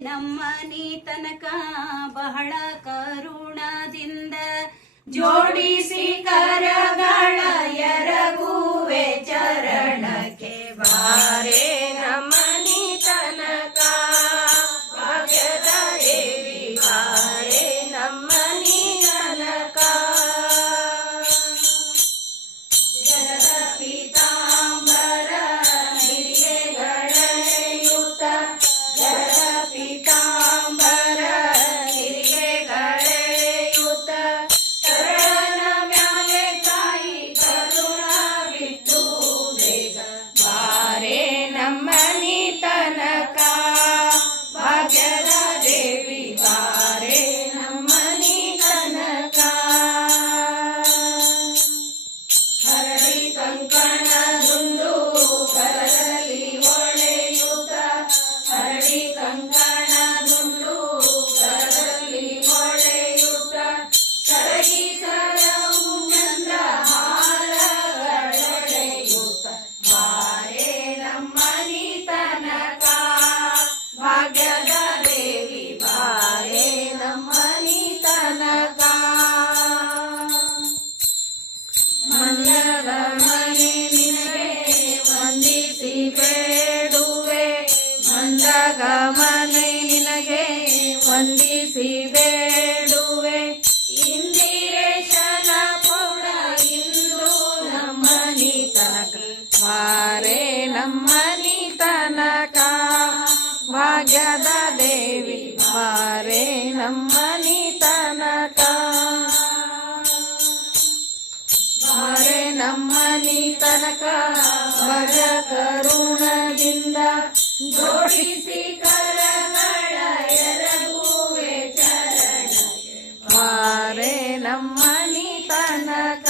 ನಮ್ಮನಿ ತನಕ ಬಹಳ ಕರುಣದಿಂದ ಜೋಡಿಸಿ ಕರಗಳ ಎರಗುವೆ ಚರಣಕ್ಕೆ ಬಾರೆ ನಮ್ಮನಿ ತನಕ ಭಾಗ್ಯದ ದೇವಿ ಬಾರೆ ನಮ್ಮನಿ ತನಕ ಜಗದ ಪೀತಾಂಬರ ನಿರಿಗೆಗಳೆಯುತ ಜಗದ ಪೀತಾಂಬರ ನಿರಿಗೆಗಳೆಯುತ ಕರಣ ಮ್ಯಾಲೆ ತಾಯಿ ಕರುಣ ಬಿಟ್ಟು ಬೇಗ ಬಾರೆ ನಮ್ಮನಿ ತನಕ ಭಾಗ್ಯದ ದೇವಿ ಬಾರೆ ನಮ್ಮನಿ ತನಕ ಹರಳಿ ಕಂಕಣ ದುಂಡು ಕರದಲ್ಲಿ ಹೊಳೆಯುತ್ತ ಹರಳಿ ಕಂಕಣ ದುಂಡು ಕರದಲ್ಲಿ ಹೊಳೆಯುತ್ತ ಸರಗಿ ಸರವು ಚಂದ್ರ ಹಾರಗಳೆಳೆಯುತ್ತ ಬಾರೆ ನಮ್ಮನಿ ತನಕ ಭಾಗ್ಯದ ದೇವಿ ಬಾರೆ ನಮ್ಮನಿ ತನಕ ಮಂದದ ಮನೆ ನಿನಗೆ ವಂದಿಸಿ ಬೇಡುವೆ ಮಂದಗ ಮನೆ ನಿನಗೆ ವಂದಿಸಿ ಬೇಡುವೆ ಇಂದಿರೇಶನ ಪೌಡ ಇಂದು ನಮ್ಮನಿ ತನಕ ಬಾರೆ ನಮ್ಮನಿ ತನಕ ಭಾಗ್ಯದ ದೇವಿ ಬಾರೆ ನಮ್ಮನಿ ತನಕ ಬಾರೆ ನಮ್ಮನಿ ತನಕ ಬಡ ಕರುಣದಿಂದ ಜೋಡಿಸಿ ಕರಗಳ ಎರಗುವೆ ಚರಣಕ್ಕೆ ಬಾರೆ ನಮ್ಮನಿ ತನಕ